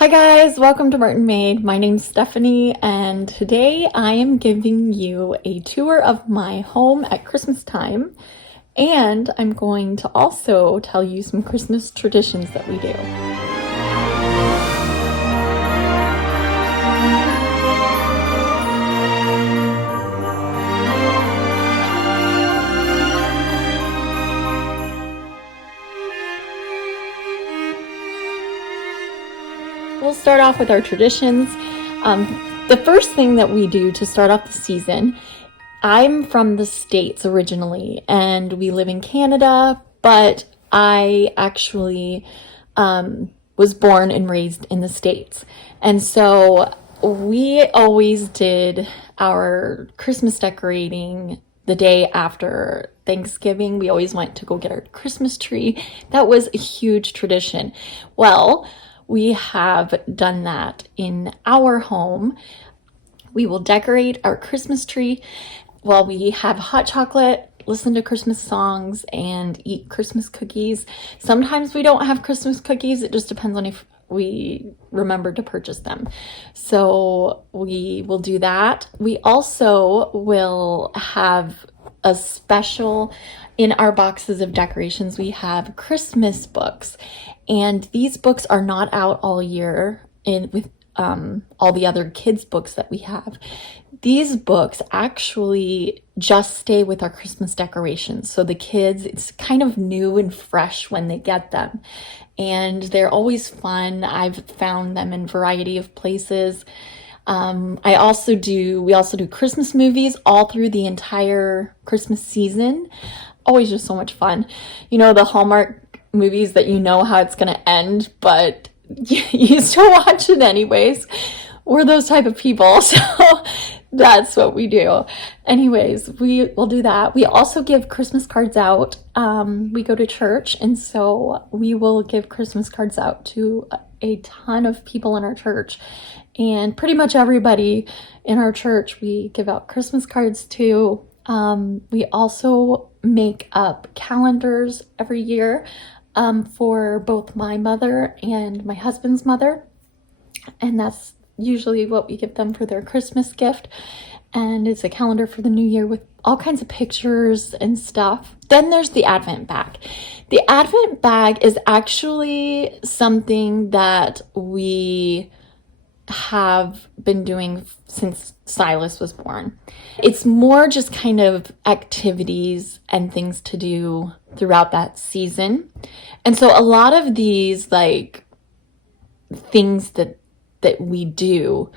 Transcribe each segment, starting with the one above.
Hi guys, welcome to Martinmade. My name's Stephanie, and today I am giving you a tour of my home at Christmas time, and I'm going to also tell you some Christmas traditions that we do. We'll start off with our traditions. The first thing that we do to start off the season, I'm from the States originally, and we live in Canada, but I actually was born and raised in the States. And so we always did our Christmas decorating the day after Thanksgiving. We always went to go get our Christmas tree. That was a huge tradition. Well, we have done that in our home. We will decorate our Christmas tree while we have hot chocolate, listen to Christmas songs, and eat Christmas cookies. Sometimes we don't have Christmas cookies. It just depends on if we remember to purchase them. So we will do that. We also will have a special in our boxes of decorations. We have Christmas books, and these books are not out all year with all the other kids' books that we have. These books actually just stay with our Christmas decorations. So the kids, it's kind of new and fresh when they get them. And they're always fun. I've found them in a variety of places. We also do Christmas movies all through the entire Christmas season. Always just so much fun. You know, the Hallmark movies that you know how it's going to end, but you still watch it anyways. We're those type of people, so that's what we do. Anyways, we will do that. We also give Christmas cards out. We go to church, and so we will give Christmas cards out to a ton of people in our church. And pretty much everybody in our church we give out Christmas cards to. We also make up calendars every year for both my mother and my husband's mother. And that's usually what we give them for their Christmas gift. And it's a calendar for the new year with all kinds of pictures and stuff. Then there's the Advent bag. The Advent bag is actually something that we have been doing since Silas was born. It's more just kind of activities and things to do throughout that season. And so a lot of these like things that we do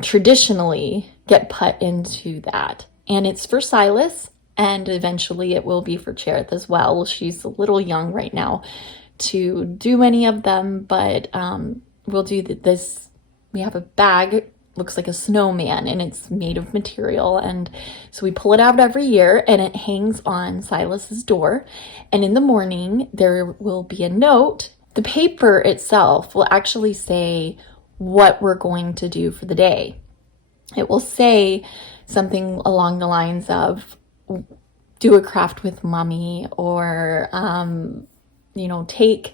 traditionally get put into that. And it's for Silas, and eventually it will be for Cherith as well. She's a little young right now to do any of them, but we'll do this. We have a bag, looks like a snowman, and it's made of material. And so we pull it out every year, and it hangs on Silas's door. And in the morning, there will be a note. The paper itself will actually say what we're going to do for the day. It will say something along the lines of, do a craft with mommy, or, take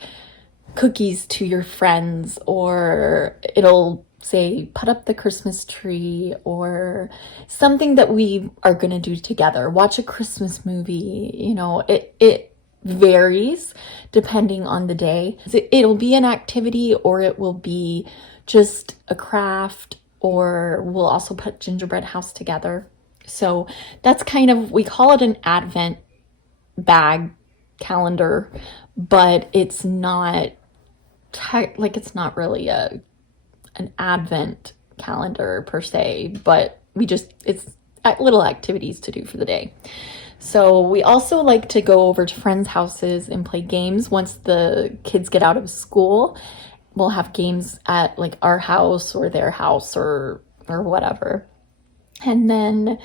cookies to your friends, or it'll say put up the Christmas tree, or something that we are going to do together, watch a Christmas movie. It varies depending on the day. It'll be an activity, or it will be just a craft, or we'll also put gingerbread house together. So that's kind of, we call it an Advent bag calendar, but it's not it's not really an Advent calendar per se, but it's little activities to do for the day. So we also like to go over to friends' houses and play games. Once the kids get out of school, we'll have games at like our house or their house or whatever. And then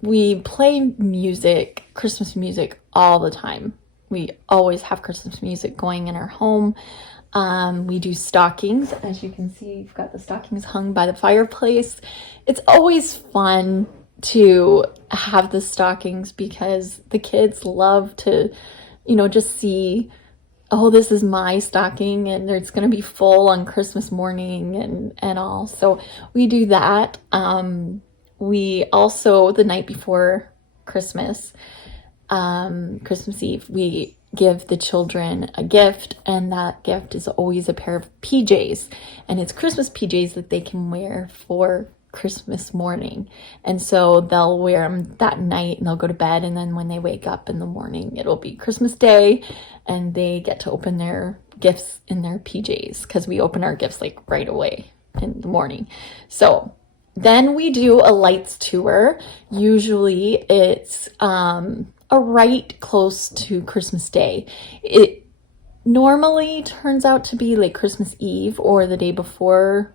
we play music, Christmas music, all the time. We always have Christmas music going in our home. We do stockings. As you can see, you've got the stockings hung by the fireplace. It's always fun to have the stockings because the kids love to, just see oh, this is my stocking and it's going to be full on Christmas morning and all. So we do that. We also, the night before Christmas, Christmas Eve, we give the children a gift, and that gift is always a pair of PJs, and it's Christmas PJs that they can wear for Christmas morning. And so they'll wear them that night and they'll go to bed, and then when they wake up in the morning, it'll be Christmas Day and they get to open their gifts in their PJs, because we open our gifts like right away in the morning. So then we do a lights tour. Usually it's right close to Christmas Day. It normally turns out to be like Christmas Eve or the day before,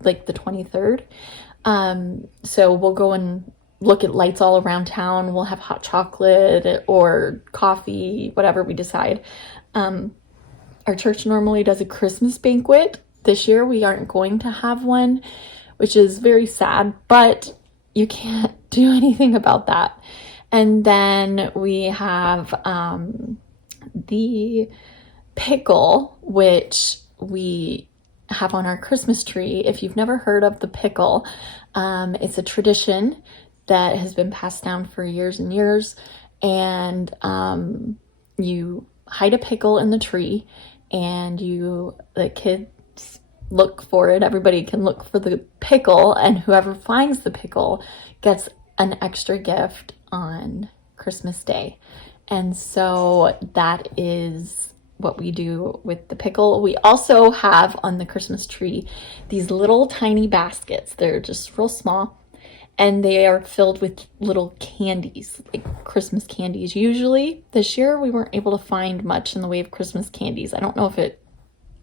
like the 23rd. So we'll go and look at lights all around town. We'll have hot chocolate or coffee, whatever we decide. Our church normally does a Christmas banquet. This year we aren't going to have one, which is very sad, but you can't do anything about that. And then we have the pickle, which we have on our Christmas tree. If you've never heard of the pickle, it's a tradition that has been passed down for years and years. And you hide a pickle in the tree, and the kids look for it. Everybody can look for the pickle, and whoever finds the pickle gets an extra gift on Christmas Day. And so that is what we do with the pickle. We also have on the Christmas tree these little tiny baskets. They're just real small, and they are filled with little candies, like Christmas candies. Usually this year we weren't able to find much in the way of Christmas candies. I don't know if it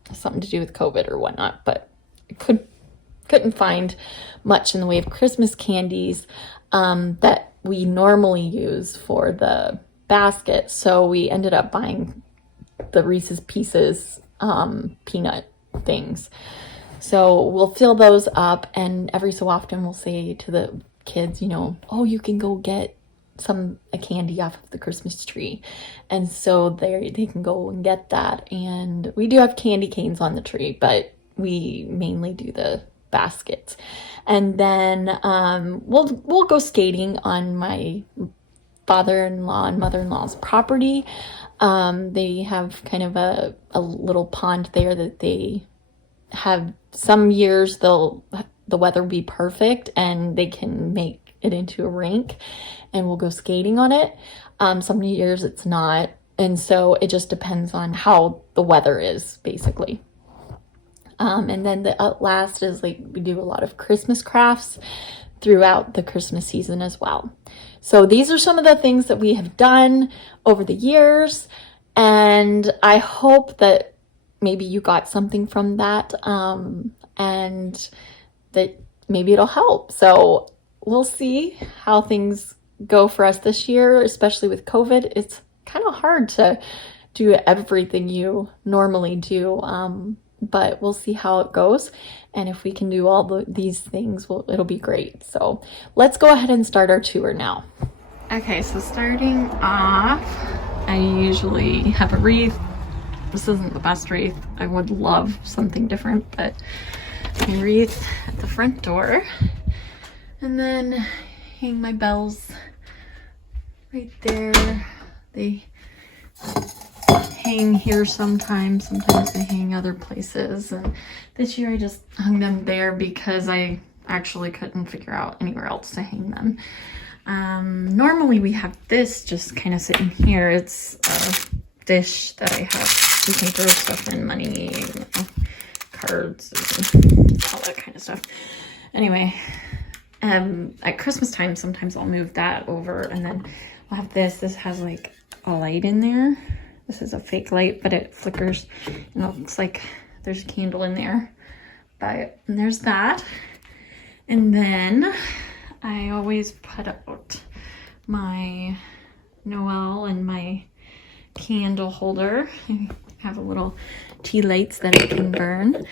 has something to do with COVID or whatnot, but I couldn't find much in the way of Christmas candies that we normally use for the basket. So we ended up buying the Reese's Pieces peanut things. So we'll fill those up, and every so often we'll say to the kids, oh, you can go get a candy off of the Christmas tree. And so they can go and get that. And we do have candy canes on the tree, but we mainly do the baskets. And then we'll go skating on my father-in-law and mother-in-law's property. They have kind of a little pond there that they have. Some years the weather will be perfect and they can make it into a rink, and we'll go skating on it. Some years it's not, and so it just depends on how the weather is, basically. And then the last is we do a lot of Christmas crafts throughout the Christmas season as well. So these are some of the things that we have done over the years, and I hope that maybe you got something from that, and that maybe it'll help. So we'll see how things go for us this year, especially with COVID. It's kind of hard to do everything you normally do, but we'll see how it goes. And if we can do all these things, it'll be great. So let's go ahead and start our tour now. Okay, so starting off, I usually have a wreath. This isn't the best wreath. I would love something different, but a wreath at the front door. And then hang my bells right there. They hang here sometimes they hang other places, and this year I just hung them there because I actually couldn't figure out anywhere else to hang them. Normally we have this just kind of sitting here. It's a dish that I have. You can throw stuff in, money, cards, and all that kind of stuff. Anyway, at Christmas time sometimes I'll move that over, and then I'll have this. This has like a light in there. This is a fake light, but it flickers and it looks like there's a candle in there. And there's that. And then I always put out my Noel and my candle holder. I have a little tea lights that I can burn.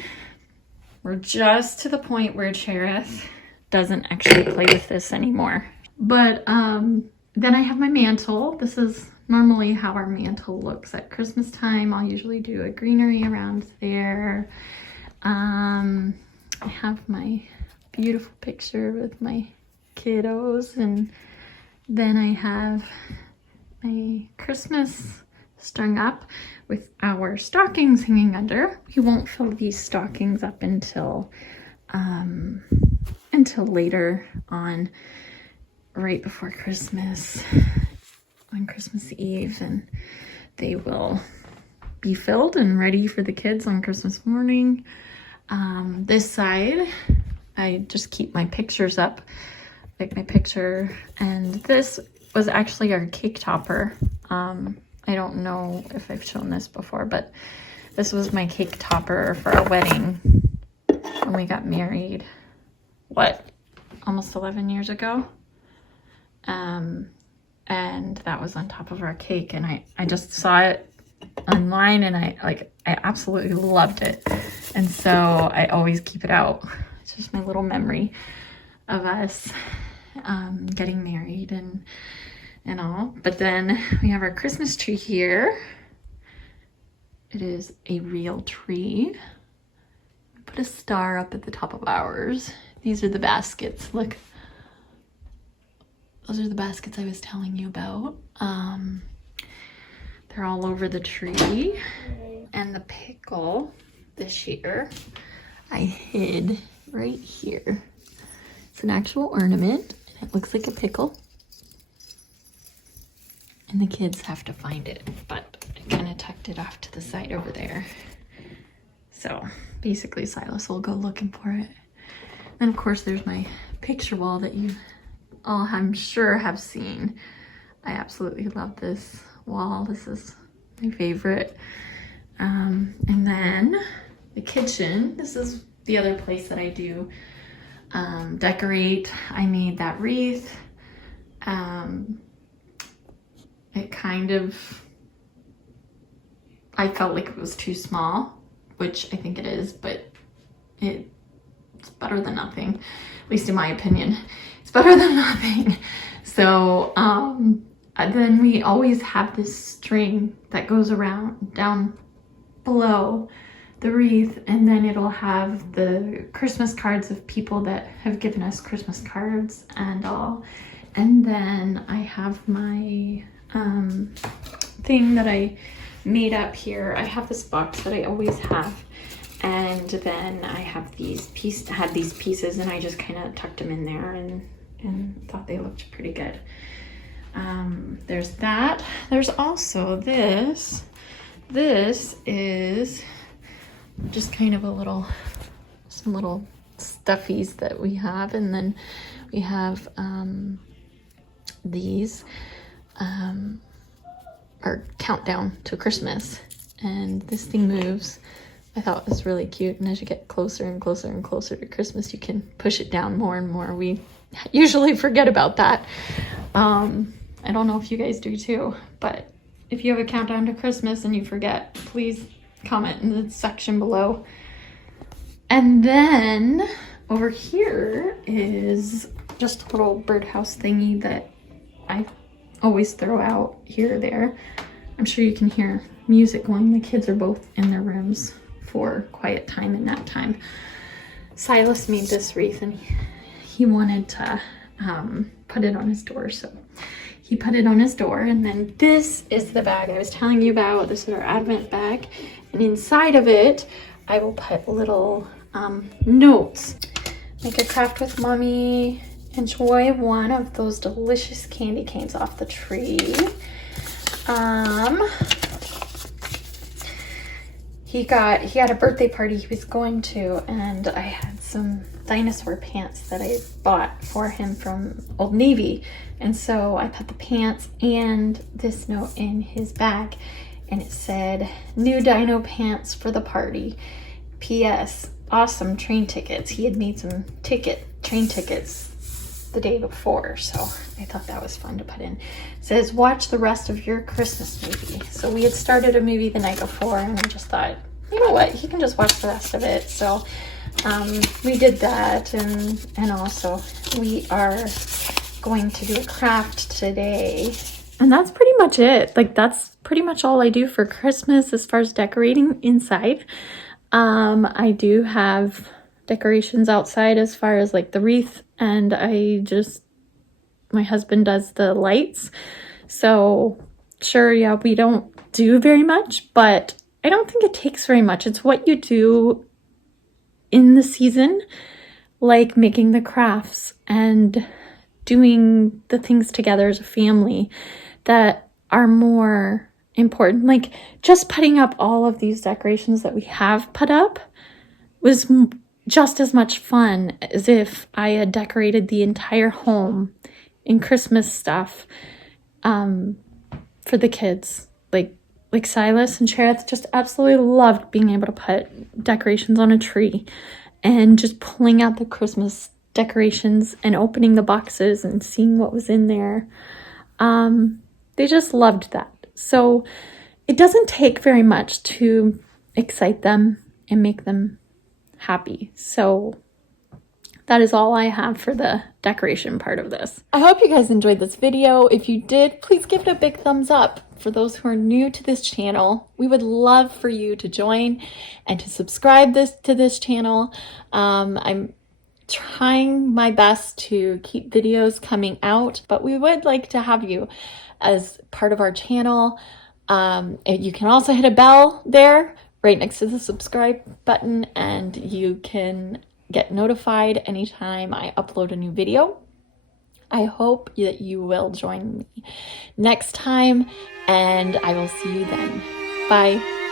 We're just to the point where Cherith doesn't actually play with this anymore. But then I have my mantle. This is normally how our mantle looks at Christmas time. I'll usually do a greenery around there. I have my beautiful picture with my kiddos, and then I have my Christmas strung up with our stockings hanging under. We won't fill these stockings up until later on, right before Christmas, on Christmas Eve, and they will be filled and ready for the kids on Christmas morning. This side, I just keep my pictures up, like my picture, and this was actually our cake topper. I don't know if I've shown this before, but this was my cake topper for our wedding when we got married, almost 11 years ago. And that was on top of our cake, and I just saw it online, and I absolutely loved it. And so I always keep it out. It's just my little memory of us getting married and all. But then we have our Christmas tree here. It is a real tree. We put a star up at the top of ours. These are the baskets. Look. Those are the baskets I was telling you about. They're all over the tree. And the pickle this year, I hid right here. It's an actual ornament, and it looks like a pickle. And the kids have to find it, but I kind of tucked it off to the side over there. So basically Silas will go looking for it. And of course there's my picture wall that you all, I'm sure, have seen. I absolutely love this wall. This is my favorite. And then the kitchen. This is the other place that I do decorate. I made that wreath. It kind of, I felt like it was too small, which I think it is, but it's better than nothing, at least in my opinion. It's better than nothing. So then we always have this string that goes around down below the wreath, and then it'll have the Christmas cards of people that have given us Christmas cards and all. And then I have my thing that I made up here. I have this box that I always have, and then I have these pieces, and I just kind of tucked them in there and thought they looked pretty good. There's that. There's also this. This is just kind of some little stuffies that we have, and then we have these our countdown to Christmas, and this thing moves. I thought it was really cute, and as you get closer and closer and closer to Christmas, you can push it down more and more. We usually forget about that. I don't know if you guys do too, but if you have a countdown to Christmas and you forget, please comment in the section below. And then over here is just a little birdhouse thingy that I always throw out here or there. I'm sure you can hear music going. The kids are both in their rooms for quiet time and nap time. Silas made this wreath, and he wanted to put it on his door, so he put it on his door. And then this is the bag I was telling you about. This is our Advent bag, and inside of it I will put little notes. Make a craft with mommy. Enjoy one of those delicious candy canes off the tree. He had a birthday party he was going to, and I had some dinosaur pants that I bought for him from Old Navy. And so I put the pants and this note in his bag, and it said, "New dino pants for the party. P.S. Awesome train tickets." He had made some train tickets the day before, so I thought that was fun to put in. It says, "Watch the rest of your Christmas movie." So we had started a movie the night before, and I just thought, you know what, he can just watch the rest of it. So we did that, and also we are going to do a craft today And that's pretty much it. Like, that's pretty much all I do for Christmas as far as decorating inside. I do have decorations outside as far as like the wreath, and my husband does the lights. So sure, yeah, we don't do very much, but I don't think it takes very much. It's what you do in the season, like making the crafts and doing the things together as a family, that are more important. Like, just putting up all of these decorations that we have put up was just as much fun as if I had decorated the entire home in Christmas stuff for the kids. Like Silas and Cherith just absolutely loved being able to put decorations on a tree and just pulling out the Christmas decorations and opening the boxes and seeing what was in there. They just loved that. So it doesn't take very much to excite them and make them happy. So that is all I have for the decoration part of this. I hope you guys enjoyed this video. If you did, please give it a big thumbs up. For those who are new to this channel, we would love for you to join and to subscribe to this channel. I'm trying my best to keep videos coming out, but we would like to have you as part of our channel. You can also hit a bell there right next to the subscribe button, and you can get notified anytime I upload a new video. I hope that you will join me next time, and I will see you then. Bye.